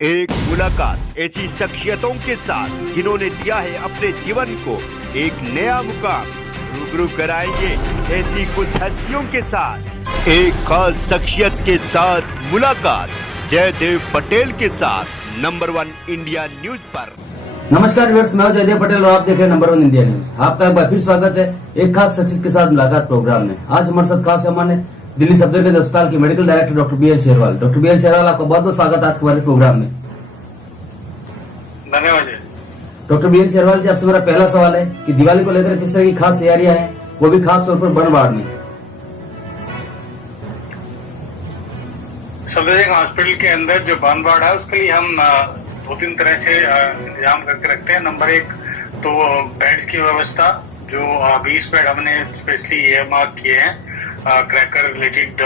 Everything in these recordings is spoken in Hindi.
एक मुलाकात ऐसी शख्सियतों के साथ जिन्होंने दिया है अपने जीवन को एक नया मुकाम। रूबरू कराएंगे ऐसी कुछ हस्तियों के साथ एक खास शख्सियत के साथ मुलाकात जयदेव पटेल के साथ नंबर 1 इंडिया न्यूज पर। नमस्कार व्यूअर्स, मैं जयदेव पटेल और आप देख रहे हैं नंबर 1 इंडिया न्यूज। आपका एक बार फिर स्वागत है एक खास शख्सियत के साथ मुलाकात प्रोग्राम में। आज हमारे साथ खास मेहमान है दिल्ली सफदरजंग अस्पताल के medical director doctor B L Sherwal. Doctor B L Sherwal, आपका बहुत बहुत स्वागत आज के हमारे प्रोग्राम में। धन्यवाद। डॉक्टर बी एल शेरवाल जी, आपसे मेरा पहला सवाल है कि दिवाली को लेकर किस तरह की खास तैयारियां हैं, वो भी खास तौर पर बर्न वार्ड में। सफदरजंग हॉस्पिटल के अंदर जो बर्न वार्ड है उसके लिए हम 2-3 तरह से इंतजाम करके रखते हैं। नंबर 1 तो बेड्स की व्यवस्था, जो 20 बेड हमने स्पेशली मार्क किए हैं क्रैकर रिलेटेड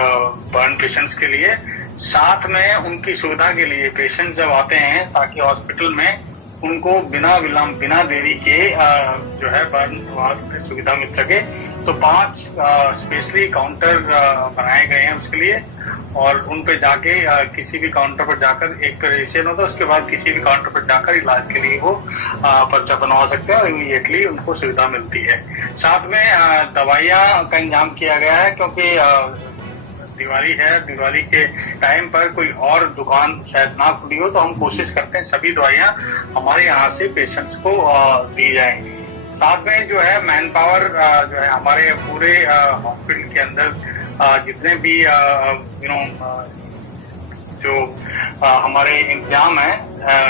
बर्न पेशेंट्स के लिए। साथ में उनकी सुविधा के लिए पेशेंट जब आते हैं ताकि हॉस्पिटल में उनको बिना विलंब बिना देरी के जो है बर्न वार्ड सुविधा मिल सके, तो 5 स्पेशली काउंटर बनाए गए हैं उसके लिए। और उन पे जाके किसी भी काउंटर पर जाकर एक रजिस्ट्रेशन होता है, उसके बाद किसी भी काउंटर पर जाकर इलाज के लिए वो पर्चा बनवा सकते हैं और इमीडिएटली उनको सुविधा मिलती है। साथ में दवाइयां का इंतजाम किया गया है, क्योंकि दिवाली है, दिवाली के टाइम पर कोई और दुकान शायद ना खुली हो, तो हम कोशिश करते हैं सभी दवाइयां हमारे यहाँ से पेशेंट्स को दी जाएंगी। साथ में जो है मैन पावर जो है हमारे पूरे हॉस्पिटल के अंदर जितने भी जो हमारे इंतजाम है,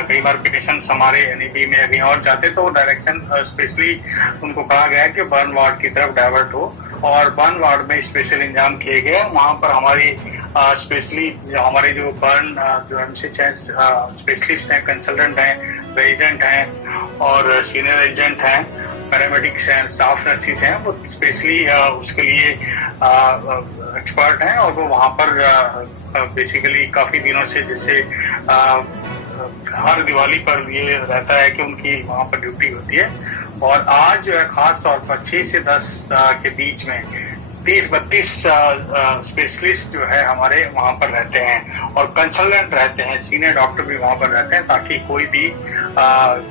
कई बार पेशेंट्स हमारे एनईबी में कहीं और जाते तो डायरेक्शन स्पेशली उनको कहा गया है कि बर्न वार्ड की तरफ डाइवर्ट हो, और बर्न वार्ड में स्पेशल इंतजाम किए गए। वहां पर हमारी स्पेशली हमारे जो बर्न जो एमसीएच हैं, स्पेशलिस्ट हैं, कंसल्टेंट हैं, रेजिडेंट हैं और सीनियर रेजिडेंट हैं, पैरामेडिक्स हैं, स्टाफ नर्सिस हैं, वो स्पेशली उसके लिए एक्सपर्ट हैं। और वो वहां पर बेसिकली काफी दिनों से जैसे हर दिवाली पर ये रहता है कि उनकी वहां पर ड्यूटी होती है। और आज जो है खास तौर पर 6 से 10 के बीच में 30-32 स्पेशलिस्ट जो है हमारे वहां पर रहते हैं और कंसल्टेंट रहते हैं, सीनियर डॉक्टर भी वहां पर रहते हैं, ताकि कोई भी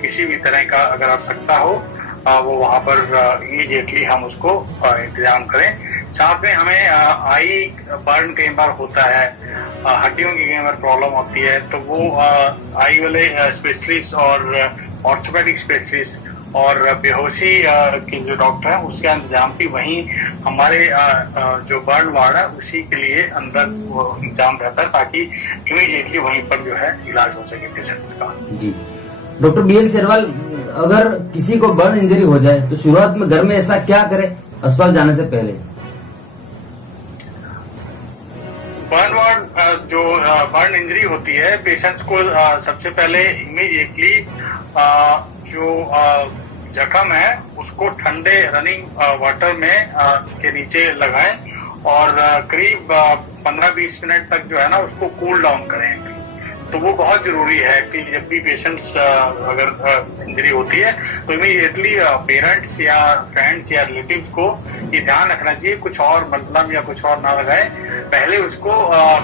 किसी भी तरह का अगर आवश्यकता हो वो वहां पर इमीडिएटली हम उसको इंतजाम करें। साथ में हमें आई बर्न कई बार होता है, हड्डियों की कई बार प्रॉब्लम होती है, तो वो आई वाले स्पेशलिस्ट और ऑर्थोपेडिक स्पेशलिस्ट और बेहोशी के जो डॉक्टर हैं उसका इंतजाम भी वहीं हमारे जो बर्न वार्ड है उसी के लिए अंदर वो इंतजाम रहता है, ताकि इमीडिएटली वहीं पर जो है इलाज हो सके पेशेंट का। जी डॉक्टर बी एल शेरवाल, अगर किसी को बर्न इंजरी हो जाए तो शुरुआत में घर में ऐसा क्या करे अस्पताल जाने से पहले? बर्न वार्ड जो बर्न इंजरी होती है पेशेंट्स को सबसे पहले इमीडिएटली जो जख्म है उसको ठंडे रनिंग वाटर में के नीचे लगाएं और करीब 15-20 मिनट तक जो है ना उसको कूल डाउन करें। तो वो बहुत जरूरी है कि जब भी पेशेंट्स अगर इंजरी होती है तो इमीडिएटली पेरेंट्स या फ्रेंड्स या रिलेटिव्स को ये ध्यान रखना चाहिए कुछ और मतलब या कुछ और ना लगाए, पहले उसको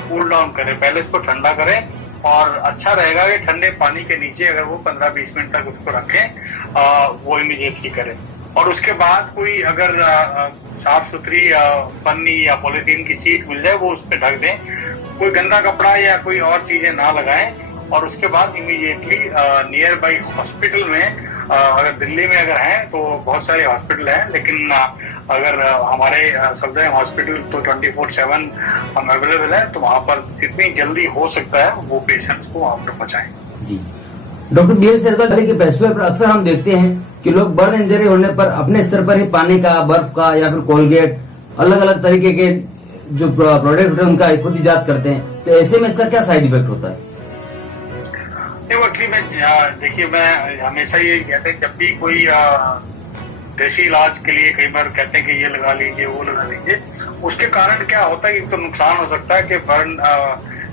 कूल डाउन करें, पहले उसको ठंडा करें। और अच्छा रहेगा कि ठंडे पानी के नीचे अगर वो 15-20 मिनट तक उसको रखें, वो इमीडिएटली करें। और उसके बाद कोई अगर साफ सुथरी पन्नी या पॉलीथीन की शीट मिल जाए वो उस पर ढक दें, कोई गंदा कपड़ा या कोई और चीजें ना लगाएं। और उसके बाद इमीडिएटली नियर बाई हॉस्पिटल में, अगर दिल्ली में अगर हैं तो बहुत सारे हॉस्पिटल हैं, लेकिन अगर हमारे सफदरजंग हॉस्पिटल तो 24/7 हम अवेलेबल है, तो वहां पर जितनी जल्दी हो सकता है वो पेशेंट्स को वहां पर पहुंचाएं। जी डॉक्टर बी एल शेरवाल, के फेस्टिवल पर अक्सर हम देखते हैं कि लोग बर्न इंजरी होने पर अपने स्तर पर ही पानी का, बर्फ का या फिर कोलगेट, अलग अलग तरीके के जो प्रोडक्ट है उनका खुद इजाद करते हैं, तो ऐसे में इसका क्या साइड इफेक्ट होता है? एक्चुअली मैं देखिए, मैं हमेशा ये कहते हैं जब भी कोई देसी इलाज के लिए कई बार कहते हैं कि ये लगा लीजिए वो लगा लीजिए, उसके कारण क्या होता है कि तो नुकसान हो सकता है कि बर्न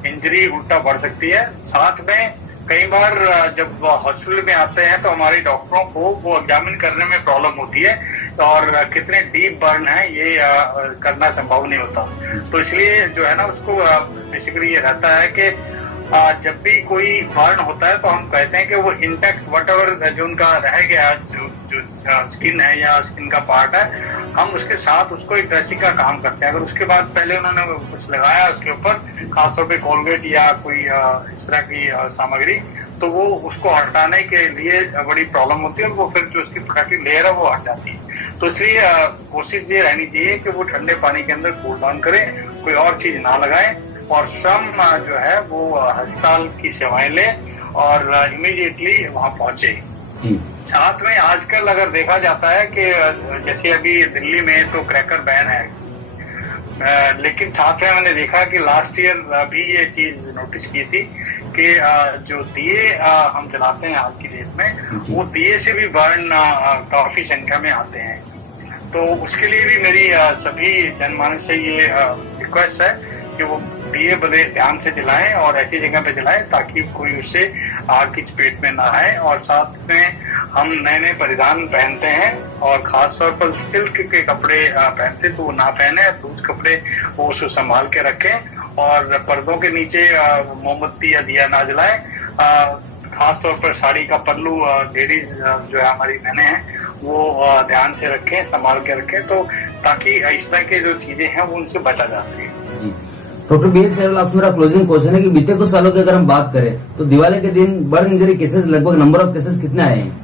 इंजरी उल्टा बढ़ सकती है। साथ में कई बार जब हॉस्पिटल में आते हैं तो हमारे डॉक्टरों को वो एग्जामिन करने में प्रॉब्लम होती है और कितने डीप बर्न है ये करना संभव नहीं होता। तो इसलिए जो है ना उसको बेसिकली ये रहता है कि जब भी कोई बर्न होता है तो हम कहते हैं कि वो इंटैक्ट वटएवर जो उनका रह गया जो स्किन है या स्किन का पार्ट है, हम उसके साथ उसको एक ड्रेसिंग का काम करते हैं। अगर उसके बाद पहले उन्होंने कुछ लगाया उसके ऊपर, खासतौर पे कोलगेट या कोई इस तरह की सामग्री, तो वो उसको हटाने के लिए बड़ी प्रॉब्लम होती है और वो फिर जो उसकी प्रोटेक्टिव लेयर है वो हट जाती है। तो इसलिए कोशिश ये रहनी चाहिए कि वो ठंडे पानी के अंदर कूल डाउन करें, कोई और चीज ना लगाएं और स्वयं जो है वो अस्पताल की सेवाएं लें और इमीडिएटली वहां पहुंचे। साथ में आजकल अगर देखा जाता है कि जैसे अभी दिल्ली में तो क्रैकर बैन है, लेकिन साथ में मैंने देखा कि लास्ट ईयर भी ये चीज नोटिस की थी कि जो दिए हम जलाते हैं आज की डेट में, वो दिए से भी बर्न काफी संख्या में आते हैं। तो उसके लिए भी मेरी सभी जनमानस से ये रिक्वेस्ट है कि वो दिए बड़े ध्यान से जलाएं और ऐसी जगह पे जलाएं ताकि कोई उससे आग की चपेट में ना आए। और साथ में हम नए नए परिधान पहनते हैं और खास तौर पर सिल्क के कपड़े पहनते तो वो ना पहने, लूज कपड़े वो उसको संभाल के रखें और पर्दों के नीचे मोमबत्ती या दिया ना जलाएं। खास तौर पर साड़ी का पल्लू लेडीज जो है हमारी बहनें हैं वो ध्यान से रखें, संभाल के रखें, तो ताकि इस तरह के जो चीजें हैं वो उनसे बचा जा सके। जी डॉक्टर BL सहगल, आपसे मेरा क्लोजिंग क्वेश्चन है कि बीते कुछ सालों की अगर हम बात करें तो दिवाली के दिन बर्न इंजरी केसेस लगभग नंबर ऑफ केसेस कितने आए हैं?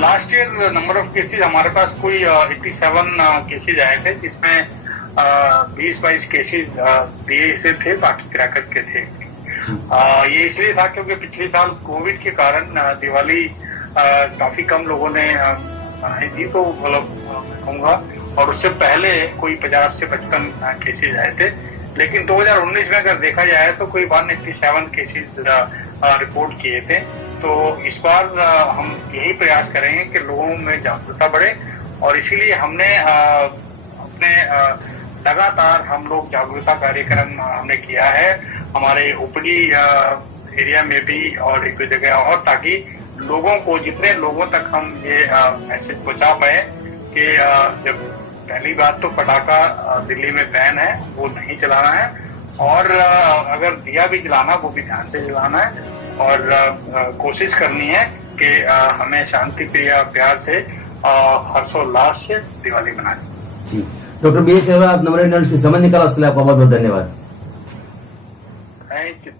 Last year number of cases हमारे पास कोई 87 केसेस आए थे, जिसमें 20-22 केसेस दिए से थे, बाकी क्रैकर के थे। ये इसलिए था क्योंकि पिछले साल कोविड के कारण दिवाली काफी कम लोगों ने मनाई थी, तो मतलब कहूँगा, और उससे पहले कोई 50 से 55 केसेस आए थे। लेकिन 2019 में अगर देखा जाए तो कोई 187 केसेस रिपोर्ट किए थे। तो इस बार हम यही प्रयास करेंगे कि लोगों में जागरूकता बढ़े और इसीलिए हमने अपने लगातार हम लोग जागरूकता कार्यक्रम हमने किया है हमारे ओपीडी एरिया में भी और एक दो जगह और, ताकि लोगों को, जितने लोगों तक हम ये मैसेज पहुंचा पाए कि जब पहली बात तो पटाखा दिल्ली में बैन है, वो नहीं चलाना है और अगर दिया भी जलाना वो भी ध्यान से जलाना है और कोशिश करनी है कि हमें शांति प्रिय प्यार से हर्षोल्लास से दिवाली मनानी। जी डॉक्टर BL सहगल, आप नंबर की समय निकाला, उसके लिए आपका बहुत बहुत धन्यवाद। Thank you.